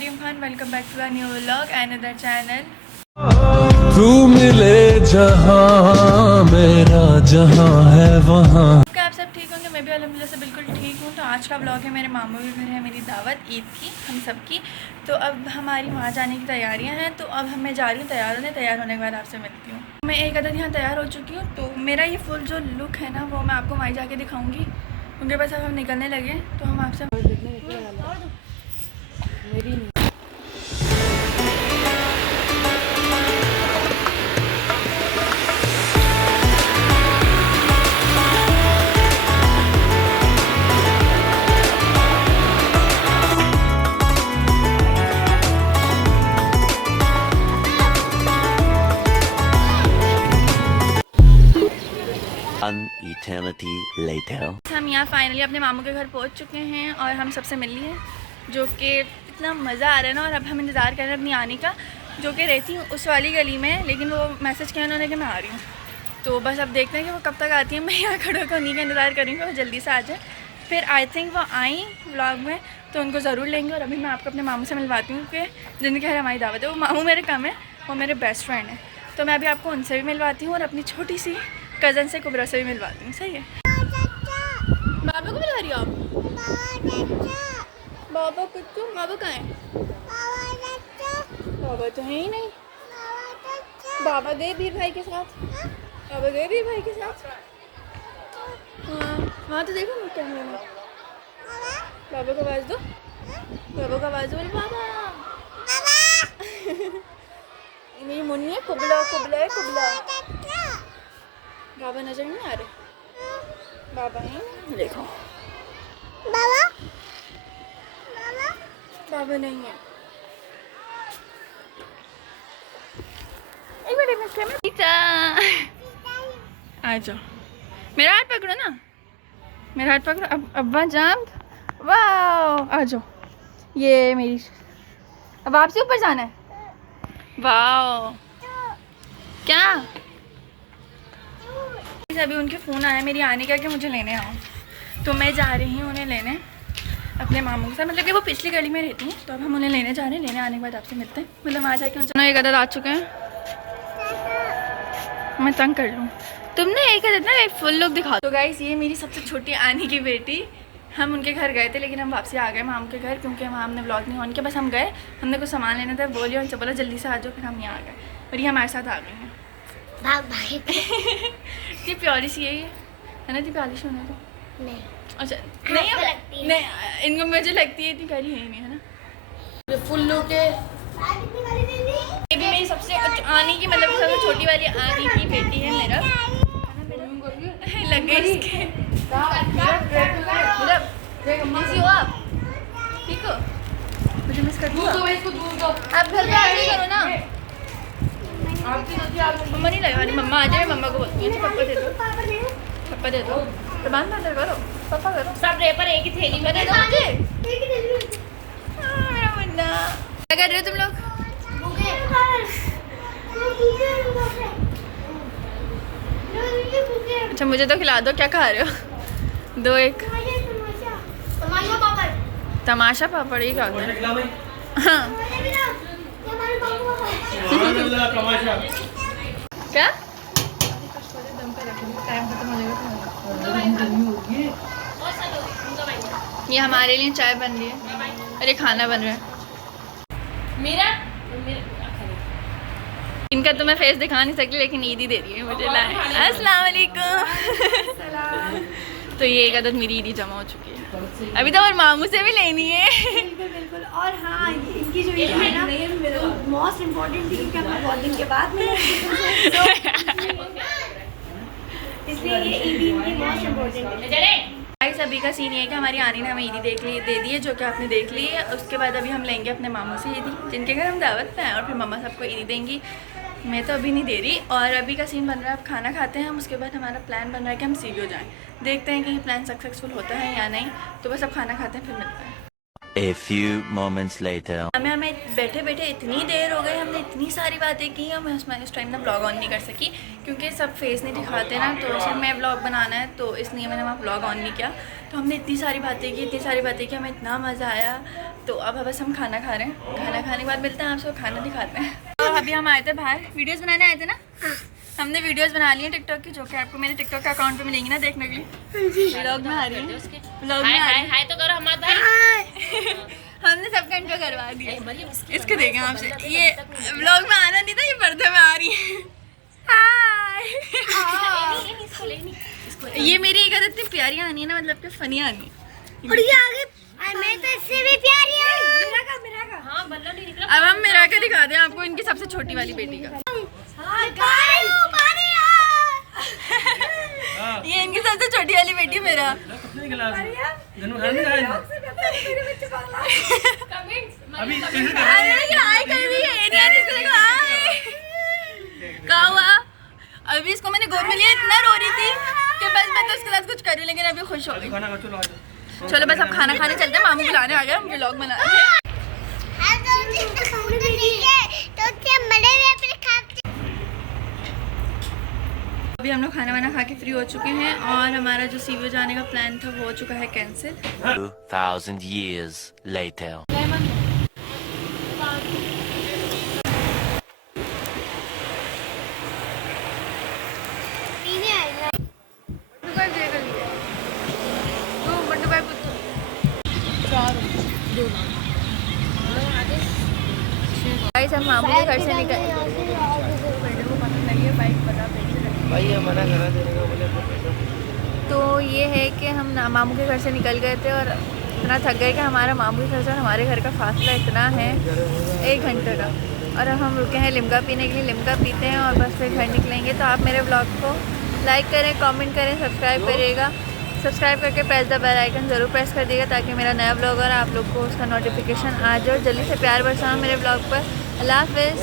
Maryam Khan, welcome back to a new vlog and other channel. तू मिले जहां मेरा जहां है वहां। क्या आप सब ठीक होंगे? मैं भी अल्हम्दुलिल्लाह से बिल्कुल ठीक हूँ। तो आज का व्लॉग है मेरे मामू के घर है मेरी दावत ईद की, हम सब की। तो अब हमारी वहाँ जाने की तैयारियाँ हैं, तो अब मैं जा रही हूँ तैयार होने। तैयार होने के बाद आपसे मिलती हूँ। मैं एक अदद यहाँ तैयार हो चुकी हूँ। तो मेरा ये फुल जो लुक है ना, वो मैं आपको वहीं जाके दिखाऊँगी, क्योंकि बस अब हम निकलने लगे। तो हम आपसे An eternity later. हम यहाँ फाइनली अपने मामू के घर पहुँच चुके हैं और हम सबसे मिल लिए, जो कि इतना मज़ा आ रहा है ना। और अब हम इंतज़ार कर रहे हैं अपनी आने का, जो कि रहती हूँ उस वाली गली में, लेकिन वो मैसेज किया उन्होंने कि मैं आ रही हूँ। तो बस अब देखते हैं कि वो कब तक आती है। मैं यहाँ खड़े होकर उन्हीं का इंतज़ार करूँगी, वो जल्दी से आ जाए। फिर आई थिंक वो आई व्लॉग में, तो उनको ज़रूर लेंगे। और अभी मैं आपको अपने मामू से मिलवाती हूँ कि जिनके घर हमारी दावत है। वो मामू मेरे कम है, वो मेरे बेस्ट फ्रेंड हैं। तो मैं अभी आपको उनसे भी मिलवाती हूँ और अपनी छोटी सी कज़न से कुबरा से भी मिलवाती हूँ। सही है? बाबा को मिला रही हो आप? बाबा किट्टू, बाबा कहाँ है? बाबा तो है ही नहीं। बाबा गए वीर भाई के साथ। बाबा गए वीर भाई के साथ। हाँ हाँ, तो देखो मैं कैमरे में। बाबा को आवाज़ दो, बाबा को आवाज़ दो। बोले बाबा। मेरी मुन्नी है, कुबला कुबला है, कुबला। बाबा नजर नहीं आ रहे? बाबा है नहीं, देखो बाबा। बाबा नहीं है। एक मिनट आ जाओ, मेरा हाथ पकड़ो ना, मेरा हाथ पकड़ो। अब अब्बा जान, वाह आ जाओ। ये मेरी, अब आपसे ऊपर जाना है। वाह क्या? अभी उनके फ़ोन आया मेरी आने का कि मुझे लेने आओ, तो मैं जा रही हूँ उन्हें लेने अपने मामू के साथ। मतलब कि वो पिछली गली में रहती हैं, तो अब हम उन्हें लेने जा रहे हैं। लेने आने के बाद आपसे मिलते हैं। मतलब वहाँ जाके उनसे एक अदद आ चुके हैं। मैं तंग कर लूँ तुमने एक अदद ना, एक फुल लुक दिखा। तो गाइस ये मेरी सबसे छोटी आनी की बेटी। हम उनके घर गए थे, लेकिन हम वापसी आ गए मामू के घर, क्योंकि वहाँ हमने व्लॉग नहीं ऑन किया। बस हम गए, हमने कुछ सामान लेना था, बोलिए उनसे बोला जल्दी से आ जाओ। फिर हम यहाँ आ गए और ये हमारे साथ आ गए हैं। ये प्यारी सी है, ये है ना? इतनी प्यारी सी होना तो नहीं। अच्छा नहीं, अब नहीं, इनको मुझे लगती है इतनी प्यारी है नहीं, है ना? फुल लुक है। ये भी मेरी सबसे आनी की, मतलब सबसे छोटी वाली आनी की बेटी है मेरा। लग गई इसके। मिस हो आप? ठीक हो? मुझे मिस करती हो आप? घर पे आके करो ना। मम्मा नहीं लगा रही, मम्मा आ जाए। मम्मा को बोलती है पापा दे दो, पापा दे दो। तो बात मत करो, पापा करो। सब रेपर एक ही थैली में दे दो मुझे। मेरा मुन्ना, क्या कर रहे हो तुम लोग? अच्छा मुझे तो खिला दो। क्या खा रहे हो? दो एक तमाशा पापड़। ये क्या होता है? हाँ क्या? ये हमारे लिए चाय बन रही है और ये खाना बन रहा है मेरा। इनका तो मैं फेस दिखा नहीं सकती, लेकिन ईदी दे रही है मुझे। अस्सलाम वालेकुम। तो ये एक आदत मेरी ईदी जमा हो चुकी है। अभी तो और मामू से भी लेनी है। बिल्कुल। और हाँ, इनकी जो ईद है ना, मोस्ट इम्पोर्टेंट थी, क्योंकि हमने बहुत दिन के बाद मिले, इसलिए ये ईद इनकी मोस्ट इम्पोर्टेंट है। अभी का सीन ये है कि हमारी आनी ने हमें ईदी दे दी है, जो कि आपने देख ली है। उसके बाद अभी हम लेंगे अपने मामू से ईदी, जिनके घर हम दावत पे हैं, और फिर मम्मा सबको ईदी देंगी। मैं तो अभी नहीं दे रही। और अभी का सीन बन रहा है, अब खाना खाते हैं हम। उसके बाद हमारा प्लान बन रहा है कि हम सीधो जाएं। देखते हैं कि ये प्लान सक्सेसफुल होता है या नहीं। तो बस अब खाना खाते हैं, फिर मिलते हैं। A few moments later. हमें बैठे बैठे इतनी देर हो गई, हमने इतनी सारी बातें की। मैं उस टाइम ना ब्लॉग ऑन नहीं कर सकी, क्योंकि सब फेस नहीं दिखाते ना, तो सिर्फ मैं ब्लॉग बनाना है, तो इसलिए मैंने वहाँ ब्लॉग ऑन नहीं किया। तो हमने इतनी सारी बातें की, हमें इतना मज़ा आया। तो अब बस हम खाना खा रहे हैं, खाना खाने के बाद मिलते हैं आपसे, खाना दिखाते हैं। और अभी हम आए थे बाहर, वीडियोस बनाने आए थे ना। हमने वीडियोस बना ली हैं टिकटॉक की, जो कि आपको मेरे टिकटॉक के अकाउंट पे मिलेंगी ना देखने के लिए। व्लॉग में आ रही है, व्लॉग में आ रही है। हाय तो करो हमारा भाई। हमने सबका इंट्रो करवा दिया। इसको देखें आपसे, ये व्लॉग में आना नहीं था, ये पर्दे में आ रही है। हाय। ये मेरी एक आदत इतनी प्यारी आनी है ना, मतलब कि फनी आनी है। और ये आगे मैं तो इससे भी प्यारी हूं। मेरा का हाँ बल्ला नहीं निकला। अब हम मेरा का दिखा दें आपको, इनकी सबसे छोटी वाली बेटी का। ये इनकी सबसे छोटी वाली बेटी है मेरा। क्या हुआ? अभी इसको मैंने गोद में लिया, इतना रो रही थी कि बस मैं तो उसके साथ कुछ करूँ, लेकिन अभी खुश हो गई। चलो बस अब खाना खाने चलते हैं, मामू बुलाने आ गए, हम व्लॉग बना रहे हैं। अभी हम लोग खाना वाना खा के फ्री हो चुके हैं और हमारा जो सीवी जाने का प्लान था वो हो चुका है कैंसिल। 2000 years later. गाइस हम मामू के घर से निकल तो ये है कि हम मामू के घर से निकल गए थे और इतना थक गए कि हमारा मामू के घर से हमारे घर का फासला इतना है 1 घंटे का। और अब हम रुके हैं लिम्का पीने के लिए, लिम्का पीते हैं और बस फिर घर निकलेंगे। तो आप मेरे ब्लॉग को लाइक करें, कमेंट करें, सब्सक्राइब करिएगा। सब्सक्राइब करके प्रेस द बेल आइकन ज़रूर प्रेस कर दिएगा ताकि मेरा नया ब्लॉग और आप लोग को उसका नोटिफिकेशन आ जाए। जल्दी से प्यार बरसाओ मेरे ब्लॉग पर। अल्लाह हाफिज़।